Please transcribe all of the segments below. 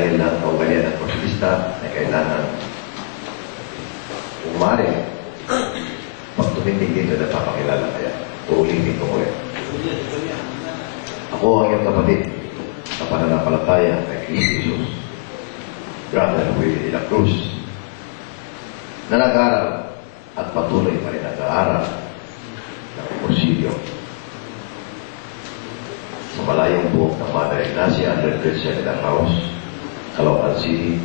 dahil ang kaugalian ng portugista ay kailangan umari. Pag tumitig dito, napapakilala kaya. Uulitin ko ulit. Ako ang iyong kapatid sa pananampalataya kay Cristo Jesus, Brother Willie de la Cruz, na nag-aaral at patuloy pa rin nag-aaral ng kursilyo sa malayong buhok ng Mother Ignacia Undergraduate Seminar House, Caloocan City,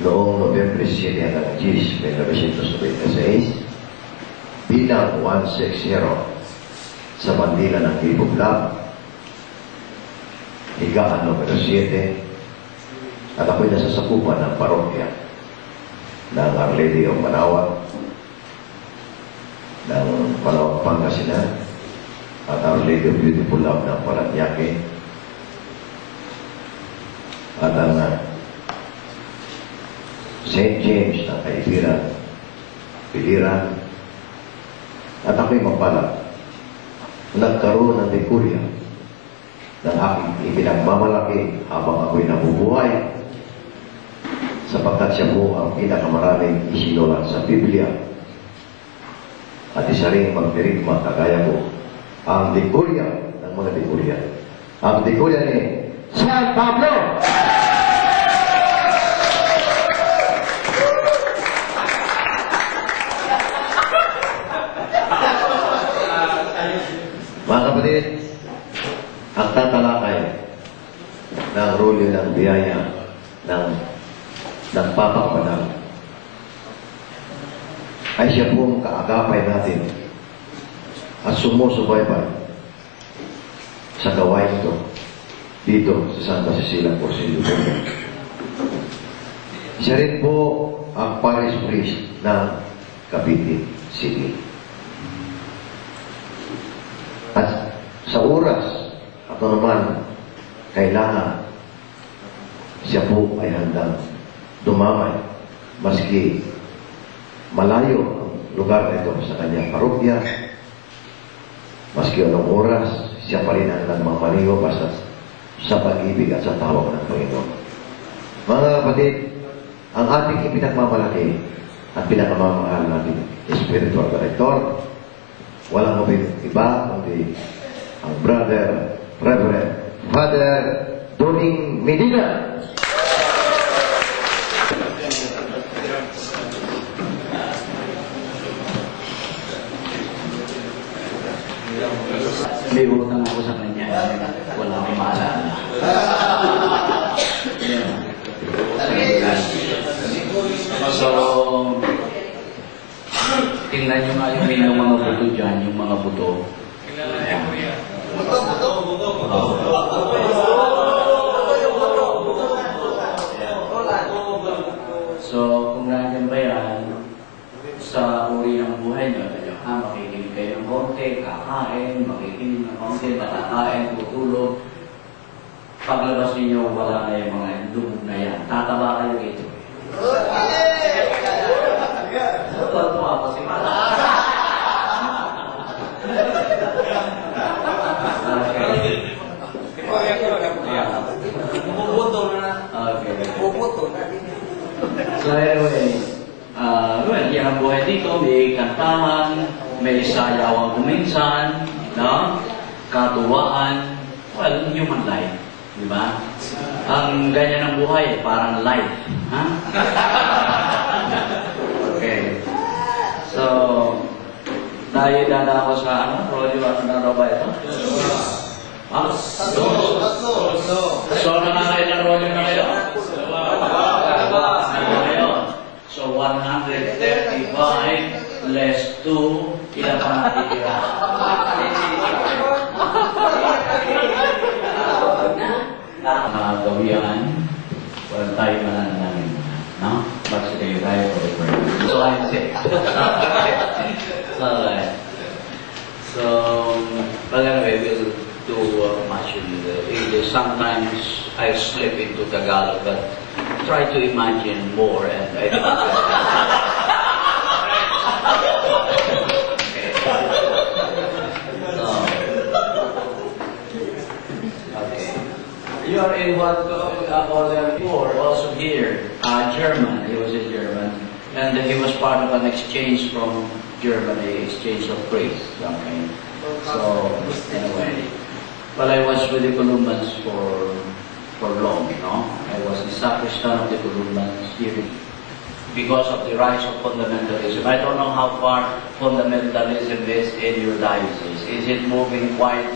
noong November 7 hanggang 10, 1996, bilang 160 sa bandila ng Libog Lab, higaan numero 7, At ako'y nasasakupan ng parokya ng Our Lady of Manaoag, ng Manaoag, Pangasinan, at Our Lady of Beautiful Love ng Paranaque, at ang St. James ng Kaibiran, Piliran, at ako'y mapalad. Nagkaroon ng dekurya ng aking ipinagmamalaki habang ako'y nabubuhay, sapagkat siya po ang pinakamaraming isinulat sa Biblia. At isa rin magdirigma kagaya ko, ang dekurya ng mga dekurya. Ang dekurya ni San Pablo! Mga kapatid, ang tatalakay ng rolyo ng biyaya ng nagpapakabanal ay siya pong kaagapay natin at sumusubaybay sa gawain ito dito sa Santa Cecilia Porcillo. Siya rin po ang parish priest ng Cavite City. At sa oras at naman kailangan siya po ay handang dumamay maski malayo ang lugar na ito sa kanyang parokya, maski anong oras siya pa rin handang mamaliw basta sa pag-ibig at sa tawag ng Panginoon. Mga kapatid, ang ating ipinagmamalaki at pinakamamahal natin spiritual director, walang iba kundi ang brother, Reverend Father Doning Medina. May utang ako sa kanya. Wala akong maalala. So, tingnan nyo nga yung mga buto dyan, yung mga buto. Ayan. So, kung nandiyan ba yan, sa uri ng buhay nyo, makikinig kayo ng konti, kakain, makikinig ng konti, nakakain, tutulog. Paglabas ninyo, wala na yung mga dumog na yan. Tataba kayo ito. Tuwa pa si Mala. So anyway, yan ang buhay dito, may kantahan, may sayawan kuminsan, no? Katuwaan, well, human life, di ba? Ang ganyan ng buhay, parang life, ha? Okay. So, tayo dada ako sa Rolyo, ano ba ito? So, nakakailan Rolyo na kayo? So, 135 less 2, ilan pa natitira? Gawian, well, tayo manan namin. No? Bakit kayo tayo for the prayer? So, I'm sick. Alright. So, but anyway, we'll do much in English. Sometimes I slip into Tagalog, but try to imagine more and I don't okay. You are in what before, also here, German. He was in German. And he was part of an exchange from Germany, exchange of praise. Okay. So, anyway. Well, I was with the Columbans for long, no? I was the sacristan of the Columbans here because of the rise of fundamentalism. I don't know how far fundamentalism is in your diocese. Is it moving quite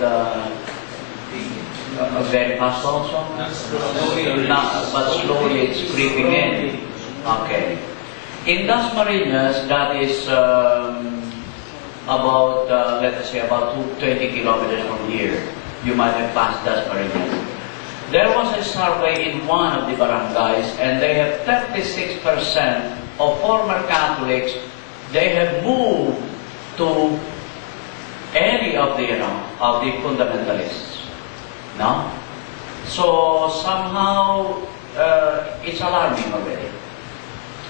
very fast also? But slowly it's creeping in. Okay. In Dasmariñas, that is about, let's say, about 20 kilometers from here. You might have passed Dasmariñas. There was a survey in one of the barangays, and they have 36% of former Catholics. They have moved to any of the fundamentalists. No? So somehow it's alarming already.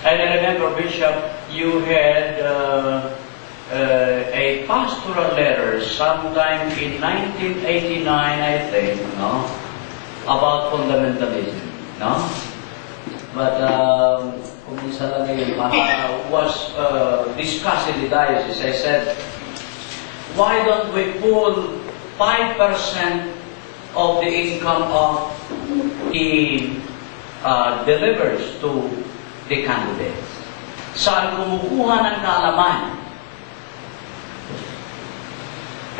And I remember, Bishop, you had a pastoral letter sometime in 1989, I think, no? About fundamentalism, no? But kung isa lang was discussed in the diocese, I said, why don't we pull 5% of the income of the delivers to the candidates? Saan kumukuha ng kaalaman?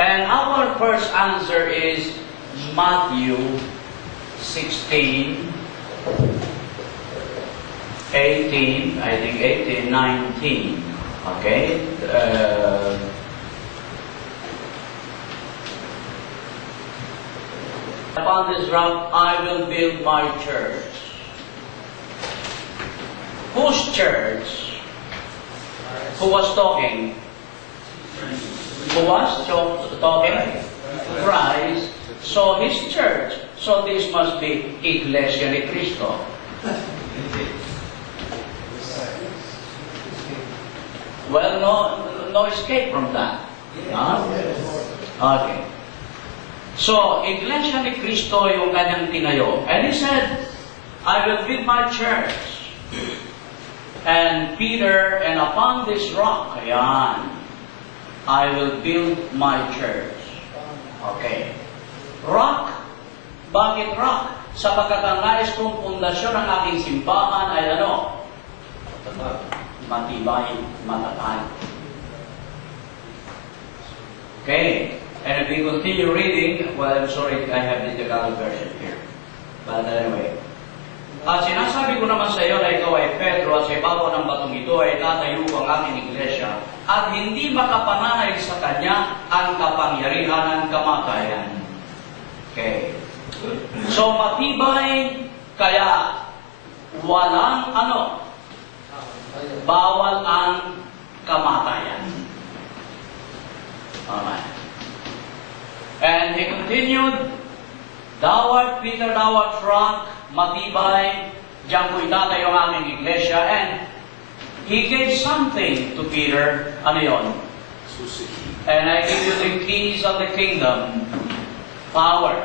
And our first answer is Matthew 16, 18, I think 18, 19. Okay? Upon this rock I will build my church. Whose church? Who was talking? Who was talking? Christ. So his church. So this must be Iglesia ni Cristo. Well, no escape from that. Huh? Okay. So, Iglesia ni Cristo yung kanyang tinayo. And he said, I will build my church. And Peter, and upon this rock, ayan, I will build my church. Okay. Rock. Bakit rock? Sapagkat ang nais kong pundasyon ng aking simbahan ay ano? Matibay, matatag. Okay. And if we continue reading, well, I'm sorry, I have the Tagalog version here. But anyway. At sinasabi ko naman sa iyo na ikaw ay Pedro at sa ibabaw ng batong ito ay tatayo ang aking iglesia at hindi makapananay sa kanya ang kapangyarihan ng kamatayan. Okay. So, matibay, kaya walang bawal ang kamatayan. Alright. And he continued, Thou art Peter, thou art rock, matibay, diyan ko itatayo ang aming iglesia. And he gave something to Peter. Ano yun? And I give you the keys of the kingdom. Power.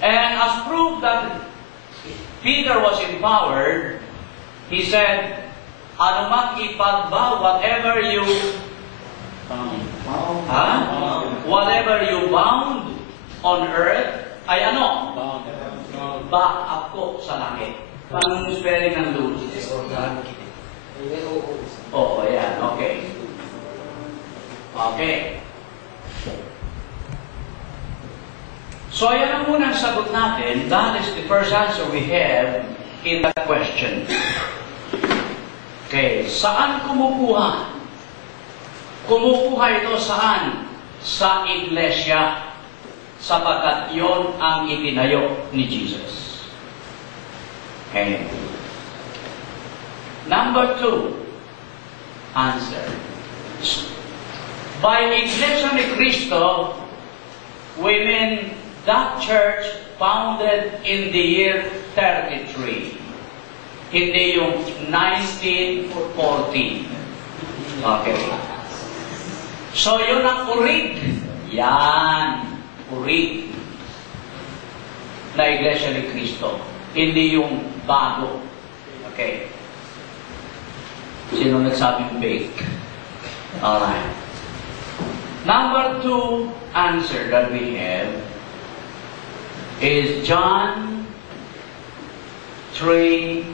And as proof that Peter was empowered, he said, Anuman ipagba, whatever you whatever you bound on earth, ay ano? Ba ako sa langit. Anong spelling ng loose? Oo, yan. Okay. Okay. So, ayan ang unang sagot natin. That is the first answer we have in that question. Okay. Saan kumukuha? Kumukuha ito saan? Sa iglesia. Sapagkat yon ang itinayo ni Jesus. Okay. Number 2. Answer. By Iglesia ni Cristo, we mean that church founded in the year 33. Hindi yung 1914. Okay. So, yun ang urig. Yan. Urig. Na Iglesia ni Cristo. Hindi yung bago. Okay. Sino nagsabing bake? Alright. Number 2 answer that we have is John 3:3-5.